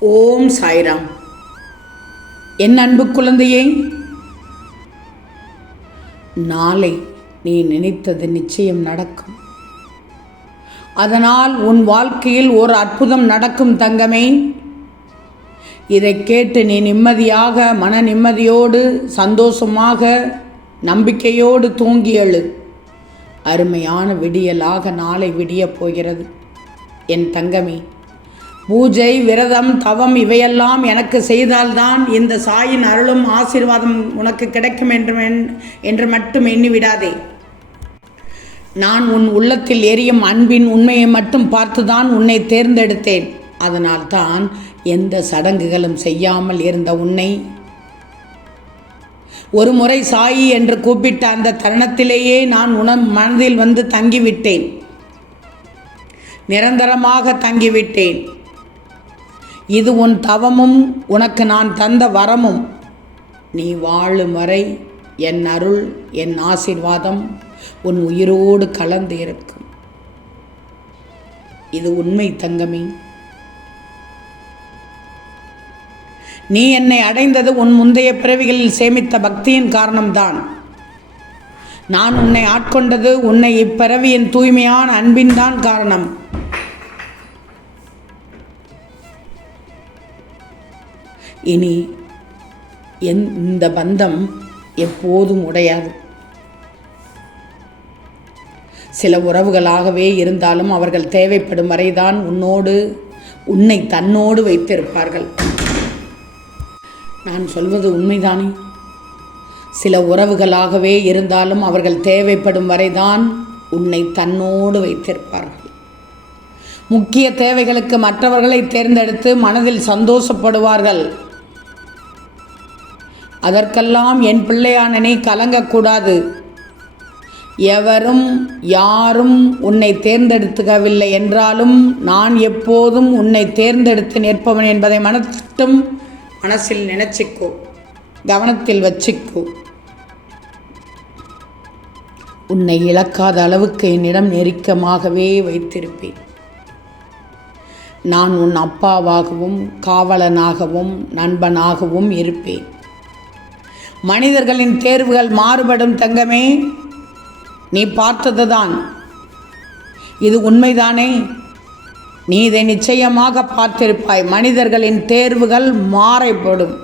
ஓம் சாய்ராம். என் அன்பு குழந்தையே நாளை நீ நினைத்தது நிச்சயம் நடக்கும். அதனால் உன் வாழ்க்கையில் ஒரு அற்புதம் நடக்கும் தங்கமே. இதை கேட்டு நீ நிம்மதியாக மன நிம்மதியோடு சந்தோஷமாக நம்பிக்கையோடு தூங்கி எழு. அருமையான விடியலாக நாளை விடியப் போகிறது. என் தங்கமே பூஜை விரதம் தவம் இவையெல்லாம் எனக்கு செய்தால்தான் இந்த சாயின் அருளும் ஆசீர்வாதம் உனக்கு கிடைக்கும் என்று என்று மட்டும் எண்ணி விடாதே நான் உன் உள்ளத்தில் எரியும் அன்பின் உண்மையை மட்டும் பார்த்துதான் உன்னை தேர்ந்தெடுத்தேன். அதனால்தான் எந்த சடங்குகளும் செய்யாமல் இருந்த உன்னை ஒரு முறை சாயி என்று கூப்பிட்ட அந்த தருணத்திலேயே நான் உன மனதில் வந்து தங்கிவிட்டேன். நிரந்தரமாக தங்கிவிட்டேன். இது உன் தவமும் உனக்கு நான் தந்த வரமும். நீ வாழும் வரை என் அருள் என் ஆசீர்வாதம் உன் உயிரோடு கலந்து இருக்கும். இது உண்மை தங்கமே. நீ என்னை அடைந்தது உன் முந்தைய பிறவிகளில் சேமித்த பக்தியின் காரணம்தான். நான் உன்னை ஆட்கொண்டது உன்னை இப்பிறவியின் தூய்மையான அன்பின் தான் காரணம். இனி என் இந்த பந்தம் எப்போதும் உடையாது. சில உறவுகளாகவே இருந்தாலும் அவர்கள் தேவைப்படும் வரைதான் உன்னோடு உன்னை தன்னோடு வைத்திருப்பார்கள். நான் சொல்வது உண்மைதானே? சில உறவுகளாகவே இருந்தாலும் அவர்கள் தேவைப்படும் வரைதான் உன்னை தன்னோடு வைத்திருப்பார்கள். முக்கிய தேவைகளுக்கு மற்றவர்களை தேர்ந்தெடுத்து மனதில் சந்தோஷப்படுவார்கள். அதற்கெல்லாம் என் பிள்ளையானனை கலங்கக்கூடாது. எவரும் யாரும் உன்னை தேர்ந்தெடுத்துக்கவில்லை என்றாலும் நான் எப்போதும் உன்னை தேர்ந்தெடுத்து நிற்பவன் என்பதை மட்டும் மனசில் நினைச்சிக்கோ. கவனத்தில் வச்சிக்கோ. உன்னை இழக்காத அளவுக்கு என்னிடம் நெருக்கமாகவே வைத்திருப்பேன். நான் உன் அப்பாவாகவும் காவலனாகவும் நண்பனாகவும் இருப்பேன். மனிதர்களின் தேர்வுகள் மாறுபடும் தங்கமே நீ பார்த்தது தான் இது உண்மைதானே? நீ இதை நிச்சயமாக பார்த்திருப்பாய். மனிதர்களின் தேர்வுகள் மாறைப்படும்.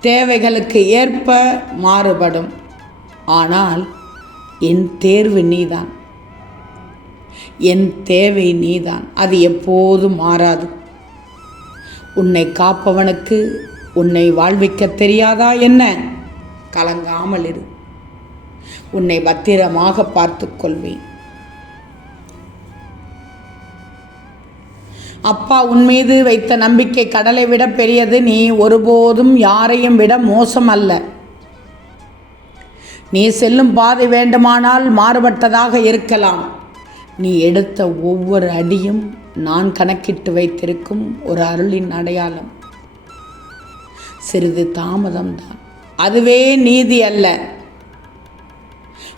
தேவைகளுக்கு ஏற்ப மாறுபடும். ஆனால் என் தேர்வு நீதான். என் தேவை நீதான். அது எப்போதும் மாறாது. உன்னை காப்பவனுக்கு உன்னை வாழ்விக்க தெரியாதா என்ன? கலங்காமல் இரு. உன்னை பத்திரமாக பார்த்துக்கொள்வேன் அப்பா உன் மீது வைத்த நம்பிக்கை கடலை விட பெரியது. நீ ஒருபோதும் யாரையும் விட மோசம் அல்ல நீ செல்லும் பாதை வேண்டுமானால் மாறுபட்டதாக இருக்கலாம். நீ எடுத்த ஒவ்வொரு அடியும் நான் கணக்கிட்டு வைத்திருக்கும் ஒரு அருளின் அடையாளம். சிறிது தாமதம்தான். அதுவே நீதி அல்ல.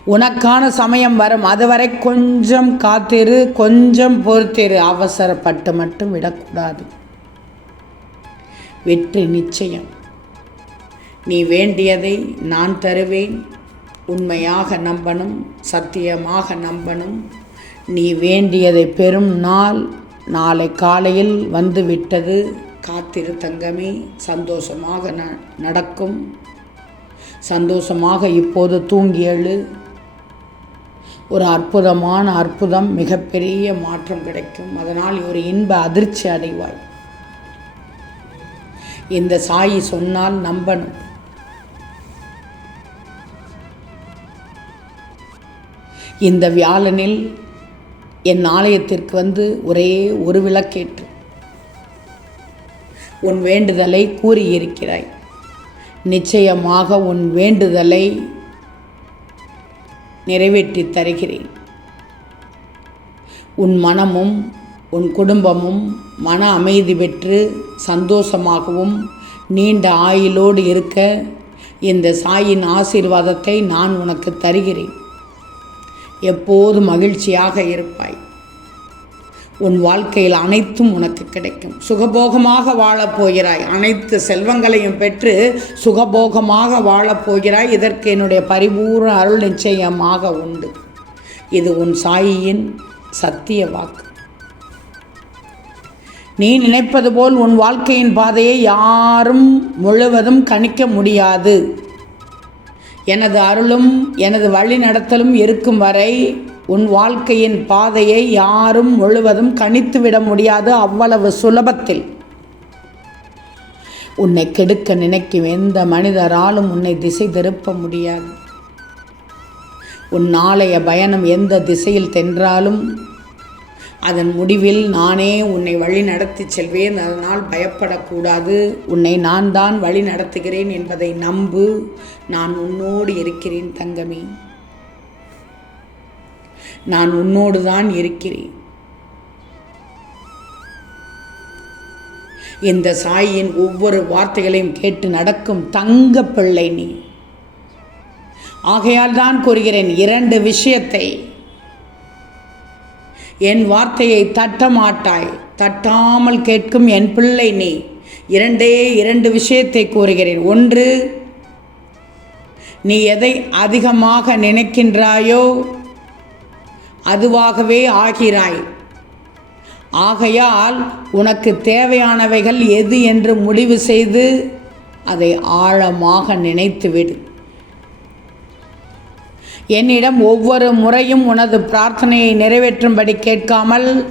உனக்கான சமயம் வரும். அதுவரை கொஞ்சம் காத்திரு கொஞ்சம் பொறுத்திரு. அவசரப்பட்டு மட்டும் விடக்கூடாது. வெற்றி நிச்சயம். நீ வேண்டியதை நான் தருவேன். உண்மையாக நம்பணும் சத்தியமாக நம்பணும். நீ வேண்டியதை பெறும் நாள் நாளை காலையில் வந்து விட்டது காத்திரு தங்கமே. சந்தோஷமாக ந நடக்கும். சந்தோஷமாக இப்போது தூங்கி எழு. ஒரு அற்புதமான அற்புதம் மிகப்பெரிய மாற்றம் கிடைக்கும். அதனால் ஒரு இன்ப அதிர்ச்சி அடைவாள். இந்த சாயி சொன்னால் நம்பணும். இந்த வியாழனில் என் ஆலயத்திற்கு வந்து ஒரே ஒரு விளக்கேற்று. உன் வேண்டுதலை கூறியிருக்கிறாய். நிச்சயமாக உன் வேண்டுதலை நிறைவேற்றி தருகிறேன். உன் மனமும் உன் குடும்பமும் மன அமைதி பெற்று சந்தோஷமாகவும் நீண்ட ஆயுளோடு இருக்க இந்த சாயின் ஆசீர்வாதத்தை நான் உனக்கு தருகிறேன். எப்போது மகிழ்ச்சியாக இருப்பாய். உன் வாழ்க்கையில் அனைத்தும் உனக்கு கிடைக்கும். சுகபோகமாக வாழப் போகிறாய். அனைத்து செல்வங்களையும் பெற்று சுகபோகமாக வாழப் போகிறாய். இதற்கு என்னுடைய பரிபூர்ண அருள் நிச்சயமாக உண்டு. இது உன் சாயியின் சத்திய வாக்கு. நீ நினைப்பது போல் உன் வாழ்க்கையின் பாதையை யாரும் முழுவதும் கணிக்க முடியாது. எனது அருளும் எனது வழிநடத்தலும் இருக்கும் வரை உன் வாழ்க்கையின் பாதையை யாரும் முழுவதும் கணித்துவிட முடியாது அவ்வளவு சுலபத்தில். உன்னை கெடுக்க நினைக்கும் எந்த மனிதராலும் உன்னை திசை திருப்ப முடியாது. உன் நாளைய பயணம் எந்த திசையில் தென்றாலும் அதன் முடிவில் நானே உன்னை வழி நடத்தி செல்வேன். அதனால் பயப்படக்கூடாது. உன்னை நான் தான் வழி நடத்துகிறேன் என்பதை நம்பு. நான் உன்னோடு இருக்கிறேன் தங்கமே. நான் உன்னோடு தான் இருக்கிறேன். இந்த சாயின் ஒவ்வொரு வார்த்தைகளையும் கேட்டு நடக்கும் தங்க பிள்ளை நீ. ஆகையால் தான் கூறுகிறேன் இரண்டு விஷயத்தை. என் வார்த்தையை தட்ட மாட்டாய் தட்டாமல் கேட்கும் என் பிள்ளை நீ. இரண்டே இரண்டு விஷயத்தை கூறுகிறேன். ஒன்று நீ எதை அதிகமாக நினைக்கின்றாயோ அதுவாகவே ஆகிறாய். ஆகையால் உனக்கு தேவையானவைகள் எது என்று முடிவு செய்து அதை ஆழமாக நினைத்துவிடு. என்னிடம் ஒவ்வொரு முறையும் உனது பிரார்த்தனையை நிறைவேற்றும்படி கேட்காமல்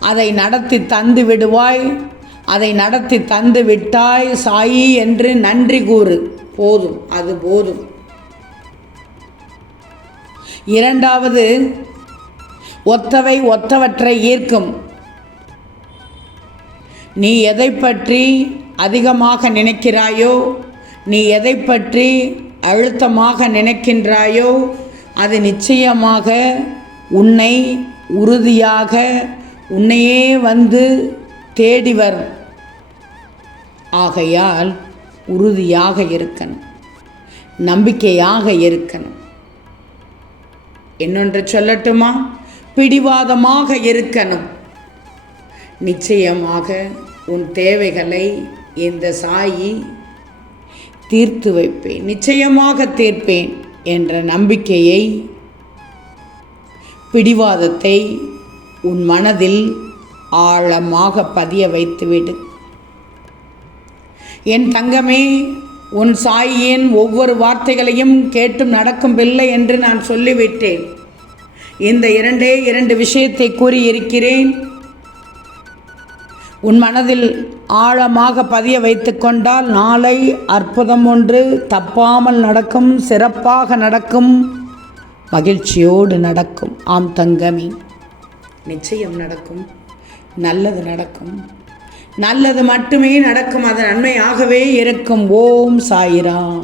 அதை நடத்தி தந்து விடுவாய். அதை நடத்தி தந்து விட்டாய் சாயி என்று நன்றி கூறு. போதும் அது போதும். இரண்டாவது ஒத்தவை ஒத்தவற்றை ஈர்க்கும். நீ எதை பற்றி அதிகமாக நினைக்கிறாயோ நீ எதை பற்றி அழுத்தமாக நினைக்கின்றாயோ அது நிச்சயமாக உன்னை உறுதியாக உன்னையே வந்து தேடி வரும். ஆகையால் உறுதியாக இருக்கணும். நம்பிக்கையாக இருக்கணும். இன்னொன்று சொல்லட்டுமா? பிடிவாதமாக இருக்கணும். நிச்சயமாக உன் தேவைகளை இந்த சாயி தீர்த்து வைப்பேன். நிச்சயமாக தீர்ப்பேன் என்ற நம்பிக்கையை பிடிவாதத்தை உன் மனதில் ஆழமாக பதிய வைத்துவிடு. என் தங்கமே உன் சாயியின் ஒவ்வொரு வார்த்தைகளையும் கேட்டும் நடக்கும் பிள்ளை என்று நான் சொல்லிவிட்டேன். இந்த இரண்டே இரண்டு விஷயத்தை கூறியிருக்கிறேன். உன் மனதில் ஆழமாக பதிய வைத்து கொண்டால் நாளை அற்புதம் ஒன்று தப்பாமல் நடக்கும் சிறப்பாக நடக்கும் மகிழ்ச்சியோடு நடக்கும். ஆம் தங்கமி. நிச்சயம் நடக்கும் நல்லது நடக்கும். நல்லது மட்டுமே நடக்கும் அது நன்மையாகவே இருக்கும். ஓம் சாயிராம்.